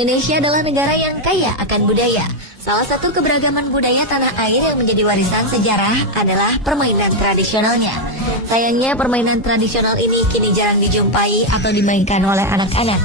Indonesia adalah negara yang kaya akan budaya. Salah satu keberagaman budaya tanah air yang menjadi warisan sejarah adalah permainan tradisionalnya. Sayangnya permainan tradisional ini kini jarang dijumpai atau dimainkan oleh anak-anak.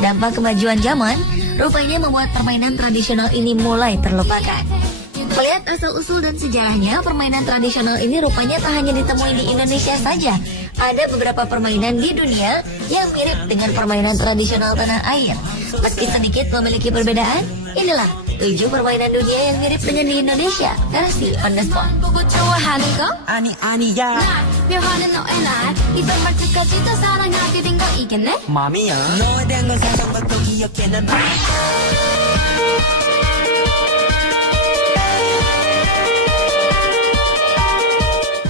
Dampak kemajuan zaman rupanya membuat permainan tradisional ini mulai terlupakan. Melihat asal-usul dan sejarahnya, permainan tradisional ini rupanya tak hanya ditemui di Indonesia saja. Ada beberapa permainan di dunia yang mirip dengan permainan tradisional tanah air. Meski sedikit memiliki perbedaan, inilah 7 permainan dunia yang mirip dengan di Indonesia, versi on the spot. 아니야 묘하는 너의 날 이별 말투까지도 사랑하게 된 거 이겠네? 맘이야 너에 대한 건 상상밖에 기억해 난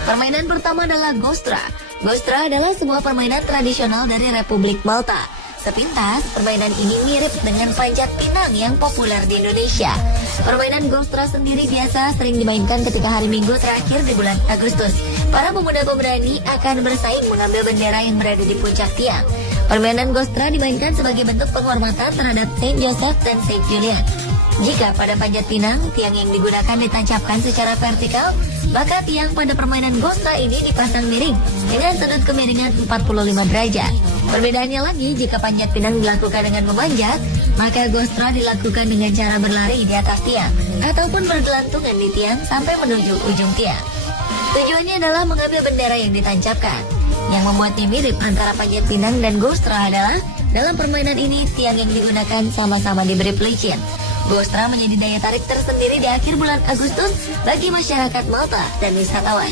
Permainan pertama adalah Gostra. Gostra adalah sebuah permainan tradisional dari Republik Malta. Sepintas, permainan ini mirip dengan panjat pinang yang populer di Indonesia. Permainan Gostra sendiri biasa sering dimainkan ketika hari Minggu terakhir di bulan Agustus. Para pemuda pemberani akan bersaing mengambil bendera yang berada di puncak tiang. Permainan Gostra dimainkan sebagai bentuk penghormatan terhadap Saint Joseph dan Saint Julian. Jika pada panjat pinang, tiang yang digunakan ditancapkan secara vertikal, maka tiang pada permainan Gostra ini dipasang miring dengan sudut kemiringan 45 derajat. Perbedaannya lagi, jika panjat pinang dilakukan dengan memanjat, maka Gostra dilakukan dengan cara berlari di atas tiang ataupun bergelantungan di tiang sampai menuju ujung tiang. Tujuannya adalah mengambil bendera yang ditancapkan. Yang membuatnya mirip antara panjat pinang dan Gostra adalah dalam permainan ini tiang yang digunakan sama-sama diberi pelicin. Gostra menjadi daya tarik tersendiri di akhir bulan Agustus bagi masyarakat Malta dan wisatawan.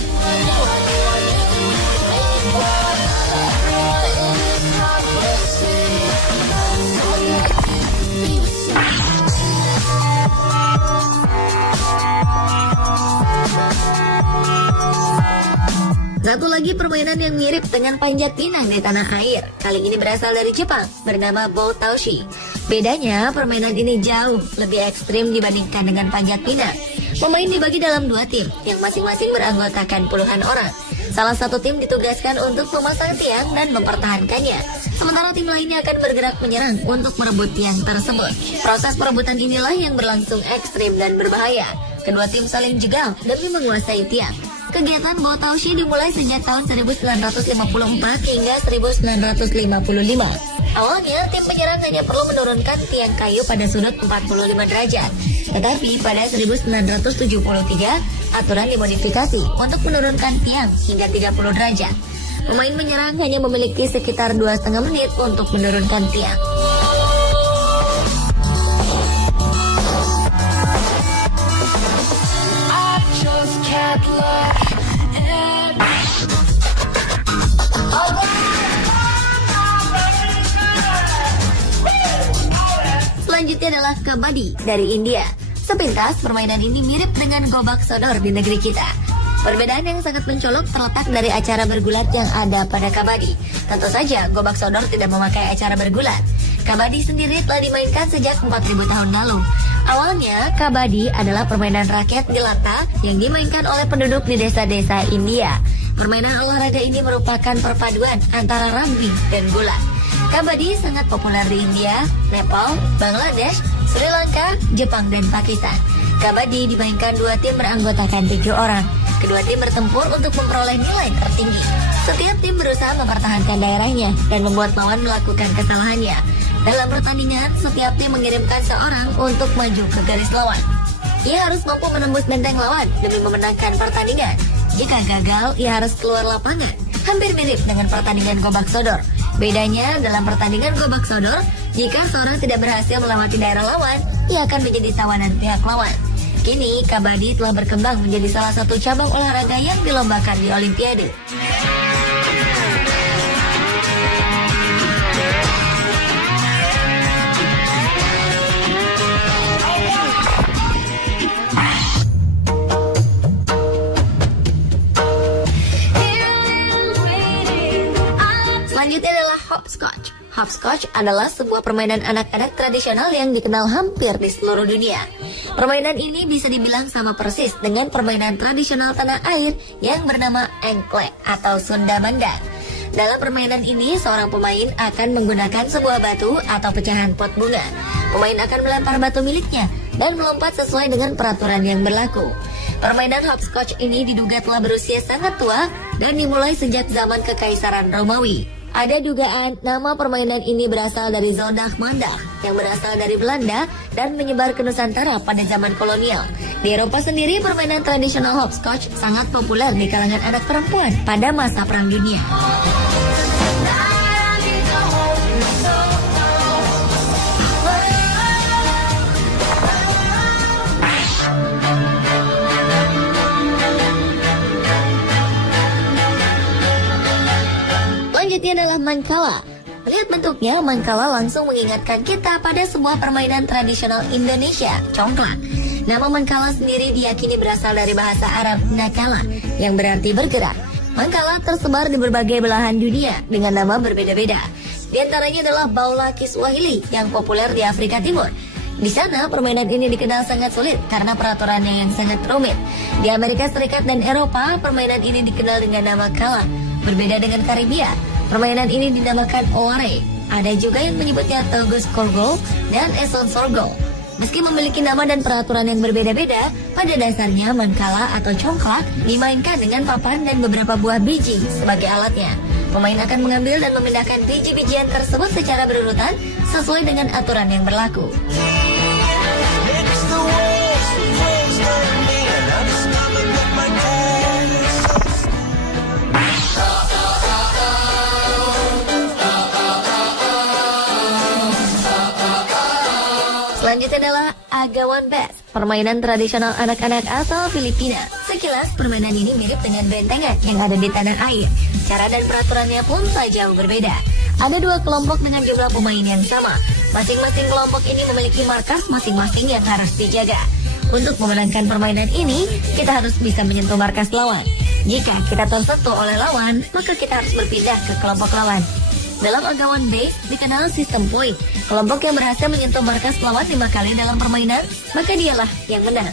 Satu lagi permainan yang mirip dengan panjat pinang di tanah air. Kali ini berasal dari Jepang, bernama Boutoushi. Bedanya, permainan ini jauh lebih ekstrim dibandingkan dengan panjat pinang. Pemain dibagi dalam 2 tim, yang masing-masing beranggotakan puluhan orang. Salah satu tim ditugaskan untuk memasang tiang dan mempertahankannya. Sementara tim lainnya akan bergerak menyerang untuk merebut tiang tersebut. Proses perebutan inilah yang berlangsung ekstrim dan berbahaya. Kedua tim saling jegal demi menguasai tiang. Kegiatan Boutoushi dimulai sejak tahun 1954 hingga 1955. Awalnya, tim penyerang hanya perlu menurunkan tiang kayu pada sudut 45 derajat. Tetapi pada 1973, aturan dimodifikasi untuk menurunkan tiang hingga 30 derajat. Pemain menyerang hanya memiliki sekitar 2,5 menit untuk menurunkan tiang. Selanjutnya adalah kabaddi dari India. Sepintas, permainan ini mirip dengan gobak sodor di negeri kita. Perbedaan yang sangat mencolok terletak dari acara bergulat yang ada pada kabaddi. Tentu saja, gobak sodor tidak memakai acara bergulat. Kabaddi sendiri telah dimainkan sejak 4.000 tahun lalu. Awalnya, kabaddi adalah permainan raket jelata yang dimainkan oleh penduduk di desa-desa India. Permainan olahraga ini merupakan perpaduan antara rugby dan gulat. Kabaddi sangat populer di India, Nepal, Bangladesh, Sri Lanka, Jepang, dan Pakistan. Kabaddi dimainkan 2 tim beranggotakan 7 orang. Kedua tim bertempur untuk memperoleh nilai tertinggi. Setiap tim berusaha mempertahankan daerahnya dan membuat lawan melakukan kesalahannya. Dalam pertandingan, setiap tim mengirimkan seorang untuk maju ke garis lawan. Ia harus mampu menembus benteng lawan demi memenangkan pertandingan. Jika gagal, ia harus keluar lapangan. Hampir mirip dengan pertandingan gobak sodor. Bedanya, dalam pertandingan gobak sodor, jika seorang tidak berhasil melewati daerah lawan, ia akan menjadi tawanan pihak lawan. Kini, kabaddi telah berkembang menjadi salah satu cabang olahraga yang dilombakan di Olimpiade. Selanjutnya adalah hopscotch. Hopscotch adalah sebuah permainan anak-anak tradisional yang dikenal hampir di seluruh dunia. Permainan ini bisa dibilang sama persis dengan permainan tradisional tanah air yang bernama engklek atau Sunda Mandang. Dalam permainan ini, seorang pemain akan menggunakan sebuah batu atau pecahan pot bunga. Pemain akan melempar batu miliknya dan melompat sesuai dengan peraturan yang berlaku. Permainan hopscotch ini diduga telah berusia sangat tua dan dimulai sejak zaman Kekaisaran Romawi. Ada dugaan nama permainan ini berasal dari Zondag-Mandag yang berasal dari Belanda dan menyebar ke Nusantara pada zaman kolonial. Di Eropa sendiri, permainan tradisional hopscotch sangat populer di kalangan anak perempuan pada masa Perang Dunia. Selanjutnya adalah Mancala. Melihat bentuknya, Mancala langsung mengingatkan kita pada sebuah permainan tradisional Indonesia, congklak. Nama Mancala sendiri diyakini berasal dari bahasa Arab nakala, yang berarti bergerak. Mancala tersebar di berbagai belahan dunia dengan nama berbeda-beda. Di antaranya adalah Baula Kiswahili yang populer di Afrika Timur. Di sana, permainan ini dikenal sangat sulit karena peraturannya yang sangat rumit. Di Amerika Serikat dan Eropa, permainan ini dikenal dengan nama kala. Berbeda dengan Karibia, permainan ini dinamakan Oare. Ada juga yang menyebutnya Togus Korgo dan Eson Sorgo. Meski memiliki nama dan peraturan yang berbeda-beda, pada dasarnya Mancala atau congklak dimainkan dengan papan dan beberapa buah biji sebagai alatnya. Pemain akan mengambil dan memindahkan biji-bijian tersebut secara berurutan sesuai dengan aturan yang berlaku. Selanjutnya adalah Agawan Bass, permainan tradisional anak-anak asal Filipina. Sekilas, permainan ini mirip dengan bentengan yang ada di tanah air. Cara dan peraturannya pun tak jauh berbeda. Ada dua kelompok dengan jumlah pemain yang sama. Masing-masing kelompok ini memiliki markas masing-masing yang harus dijaga. Untuk memenangkan permainan ini, kita harus bisa menyentuh markas lawan. Jika kita tersentuh oleh lawan, maka kita harus berpindah ke kelompok lawan. Dalam Agawan Base dikenal sistem poin. Kelompok yang berhasil menyentuh markas lawan 5 kali dalam permainan, maka dialah yang menang.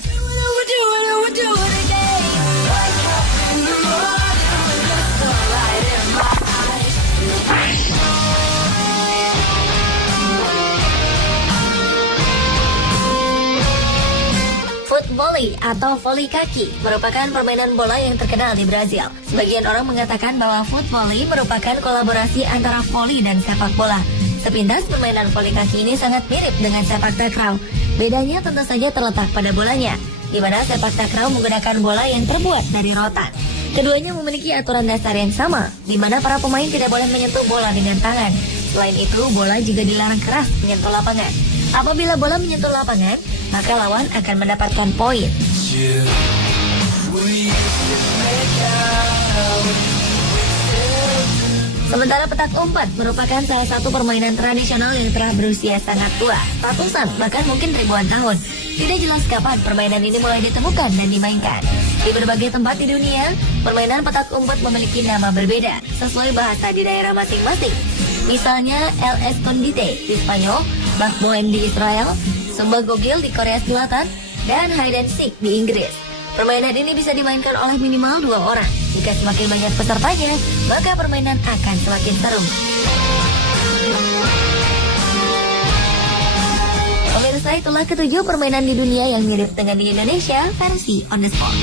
Foot volley atau voli kaki merupakan permainan bola yang terkenal di Brazil. Sebagian orang mengatakan bahwa foot volley merupakan kolaborasi antara voli dan sepak bola. Sepintas, permainan voli kaki ini sangat mirip dengan sepak takraw. Bedanya tentu saja terletak pada bolanya, di mana sepak takraw menggunakan bola yang terbuat dari rotan. Keduanya memiliki aturan dasar yang sama, di mana para pemain tidak boleh menyentuh bola dengan tangan. Selain itu, bola juga dilarang keras menyentuh lapangan. Apabila bola menyentuh lapangan, maka lawan akan mendapatkan poin. Sementara petak umpat merupakan salah satu permainan tradisional yang telah berusia sangat tua, ratusan bahkan mungkin ribuan tahun. Tidak jelas kapan permainan ini mulai ditemukan dan dimainkan. Di berbagai tempat di dunia, permainan petak umpat memiliki nama berbeda sesuai bahasa di daerah masing-masing. Misalnya El Escondite di Spanyol, Backbone di Israel, Sumba Gogil di Korea Selatan, dan Hide and Seek di Inggris. Permainan ini bisa dimainkan oleh minimal 2 orang. Jika semakin banyak pesertanya, maka permainan akan semakin seru. Pemirsa, itulah ketujuh permainan di dunia yang mirip dengan di Indonesia versi on the spot.